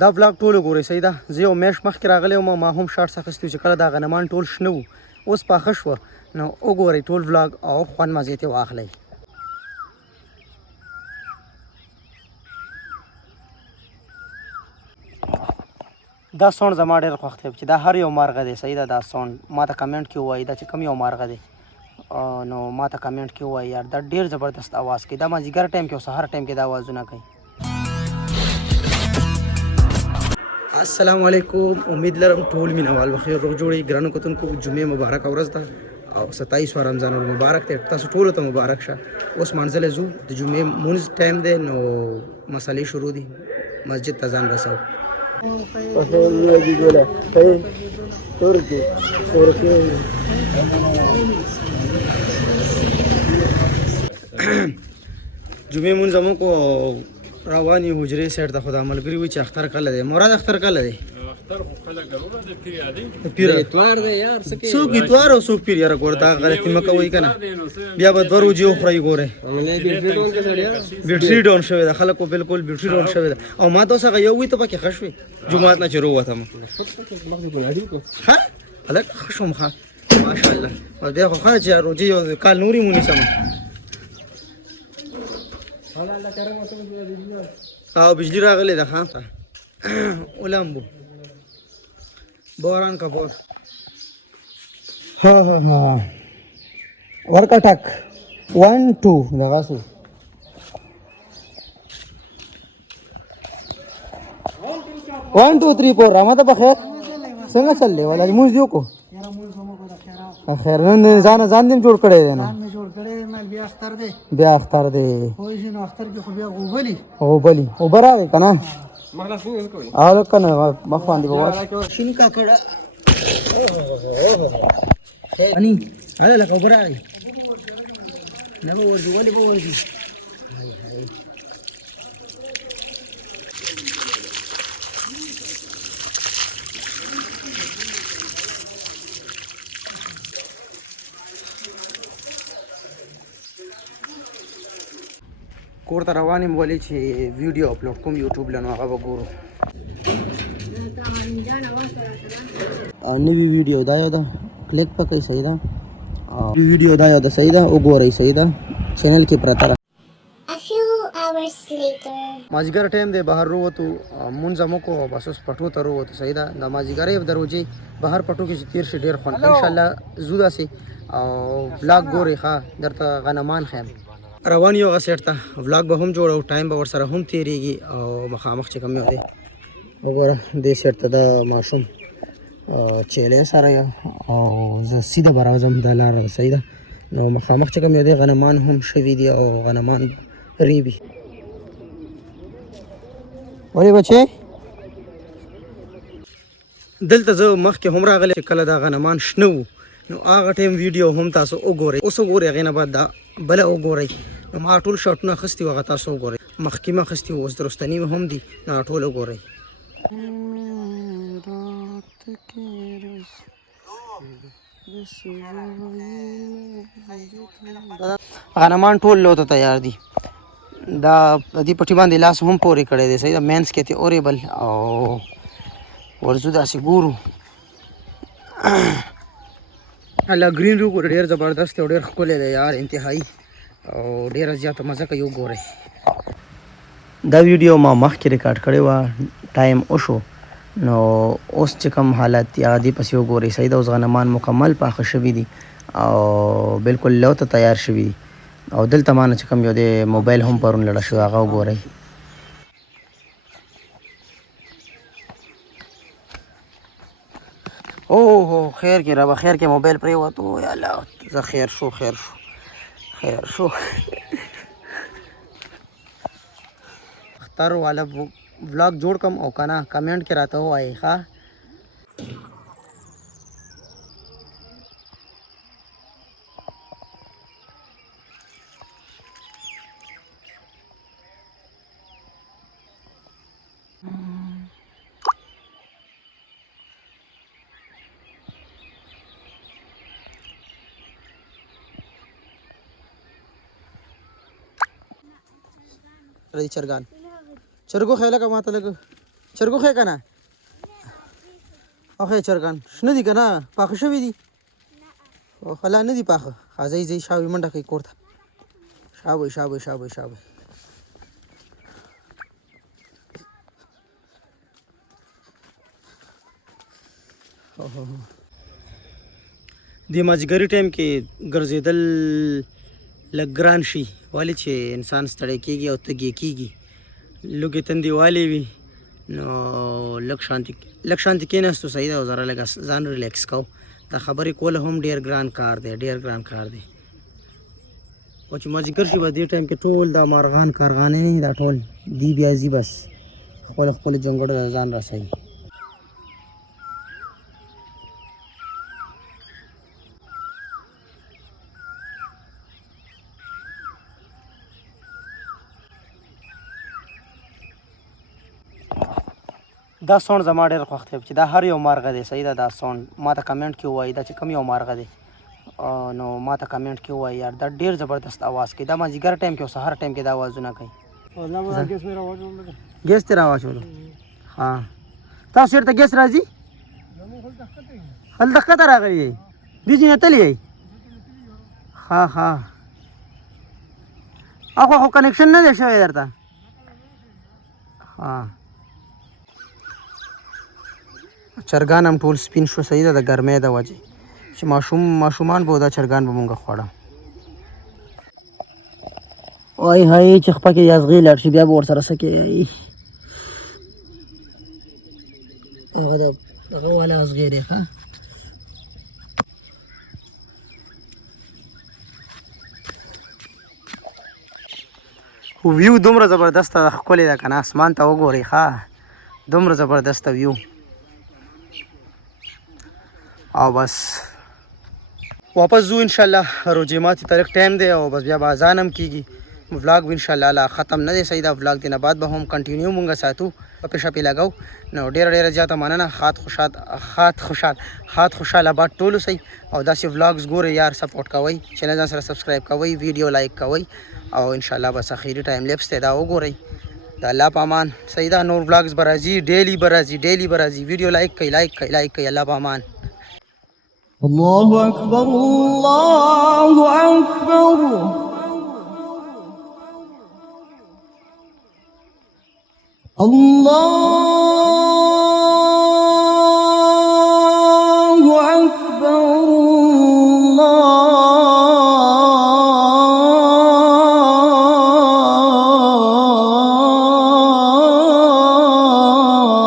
دا بلاګ ټول وګورئ صحیح ده. زه یو میاشت مخکې راغلی وم ما هم شارټس اخیستي چې کله دا غنمان ټول شنه وو اوس پاخه شوه نو وګورئ ټول بلاګ او خوند مزې ترې واخلئ. دا ساوند زما ډېر خوښ دی چې دا هر یو مارغه دی صحیح ده. دا ساوند ما ته کمنټ کې ووایي دا چې کوم یو مارغه دی نو ما ته کمنټ کې ووایي یار دا ډېر زبردست اواز کوي. دا مازدیګر ټایم کې او سهار ټایم کې دا اوازونه کوي. السلام علیکم. امید لرم ټول مینوال بخیر روغ جوړئ. ګرانو کتونکو جمعې مبارکه ورځ ده او 27 رمضان المبارک دی. تاسو ټولو ته مبارک شه. اوس منځله ځو د جمعې مونځ ټایم دی نو مسالې شروع دي مسجد ته ځان رسوو. جمعې مونځ مو کو روان یو حجرې سایډ ته خو دا ملګري وي چې اختر کله دی. مراد اختر کله دی؟ اختر خو کله ګرونه د پیر یادي پیر اتوار دی یار څوک اتوار او څوک پیر یاره ګور دا غلطي مه کوئ کنه بیا به دوه ورځې وخورئ ګورئ بیټري ډاون شوې ده خلکو بالکل بیټري ډاون شوې ده او ما ته اوس هغه یو وي ته پکې ښه شوې جومات نه چې رووتم ښه هلک ښه شوم ښه ماشاءالله بس بیا خو ښه چې روجې یو کال نورې ونیسم او بجلی راغلی ده ښه ولامبو باران کا بور ها ها ها ورکټک 1 2 دغه سو 1 2 3 4 رحمت بخیر څنګه چللې ولا موږ دیو کو خیر نن ځان دې جوړ کړی دی نه بیا اختر دی غوبلی اوبراوي کنه آلو کنه مخ باندې بواش شین کا کړه اني هله لکه اوبراوي نه به ورځي ولې به ورځي کور ته روان یم ولې چې ویډیو اپلوډ کوم یوټیوب له نو هغه به ګورو نوی ویډیو دا یو ده کلیک پکې صحیح ده ویډیو دا یو ده صحیح ده وګورئ صحیح ده چینل کې پرته مازدیګر ټایم دی بهر ووتو مونځ مو کو بس اوس پټو ته ووتو صحیح ده د مازدیګر یې د روجې بهر پټو کې چې تیر شي ډېر خوند انشاءالله زو داسې او بلاګ ګورئ ښه درته غنمان ښیم روان یو سیټ ته ولاګ به هم جوړو ټایم به ورسره هم تیریږي او مخامخ چې کوم یو دی وګوره دې سیټ ته دا ماشوم چیلې سره او زه سیده به راوځم دا لاره صحیح ده نو مخامخ چې کوم یو دی غنمان هم شوي دي او غنمان ریبي ولې بچې دلته زه مخکې هم راغلی چې کله دا غنمان شنه وو نو هغه ټایم ویډیو هم تاسو وګورئ اوس وګورئ هغې نه بعد دا بله وګورئ نو ما ټول شاټونه اخیستي وو هغه تاسو وګورئ مخکې مې اخیستي وو اوس درستني هم دي نو ټول وګورئ غنمان ټول لو ته تیار دي دا دې پټي باندې لاس هم پورې کړی دی صحیح ده مینس کې ته اورېبل او ورځو داسې ګورو الله ګرین رو ډېر زبردست او ډېر ښکلی دی یار انتهایی او ډېره زیاته مزه کوي وګورئ دا ویډیو ما مخکې ریکارډ کړې وه ټایم وشو نو اوس چې کوم حالت دی هغه دې پسې وګورئ صحیح ده اوس غنمان مکمل پاخه شوي دي او بالکل لو ته تیار شوي دي او دلته ما نه چې کوم یو دی موبایل هم پرون لړه شوی هغه وګورئ اوه خیر کې رابه خیر کې موبایل پرېوتو یا الله زه خیر شو اختر والا ولاګ جوړ کم او کنه کمنټ کې راته ووایئ ښه راځي چرګان چرګو خیاله کا ماته لګ چرګو خې کنه اخه چرګان شنو دي کنه پاخه شوی دي او خلا نه دي پاخه خازي زي شاوي منډه کوي کوړه شابه شابه شابه شابه د مازیګری ټایم کې ګرځېدل لږ ګران شي ولې چې انسان ستړی کېږي او تږی کېږي لږې تندې والې وي نو لږ شانتي کېناستو صحیح ده او ذره لږ ځان ریلیکس کوو دا خبرې کول هم ډېر ګران کار دی ډېر ګران کار دی او چې مازیګر شي به دې ټایم کې ټول دا مارغان کارغانې دا ټول دی بیا ځي بس خپل جونګړو ته ځان رسوي دا ساوند زما ډېر خوښ دی چې دا هر یو مارغه دی صحیح ده دا ساوند ما ته کمنټ کې ووایي دا چې کوم یو مارغه دی نو ما ته کمنټ کې ووایي یار دا ډېر زبردست اواز کوي دا مازدیګر ټایم کې او سهار ټایم کې دا اوازونه کوي ګیس ترې راواچولو ها تاسو چېرته ګیس راځي هلته ښکته راغلی یې بیجې نه تللی یې ها ها اخوا خو کنیکشن نه دی شوی درته ها چرګان هم ټول سپین شو صحیح ده د ګرمۍ د وجې چې ماشومان به دا چرګان به مونږ خوړه وای هی چې خپه کې یازغې لاړ شي بیا به ورسره څه کوي هغه دغه والا ازغې دی ښه ویو دومره زبردسته ده ښکلې ده که نه اسمان ته وګورئ ښه دومره زبردسته ویو او بس واپس ځو انشاءالله روجې ماتې طریق ټایم دی او بس بیا به اذان هم کېږي ولاګ به انشاءالله لا ختم نه دی صحیح دا ولاګ دی نه بعد به هم کنټینیو مونږ ساتو پپې شپې لګو نو ډېره زیاته مننه خات خوشحاله آباد ټول اوسئ او داسې ولاګز ګورئ یار سپورټ کوئ چینل ځان سره سبسکرایب کوئ ویډیو لایک کوئ او انشاءالله بس اخري ټایم لیپس دی دا وګورئ د الله په امان صحیح دا نور ولاګز به راځي ډیلی به راځي ویډیو لایک کوئ الله په امان الله أكبر الله أكبر الله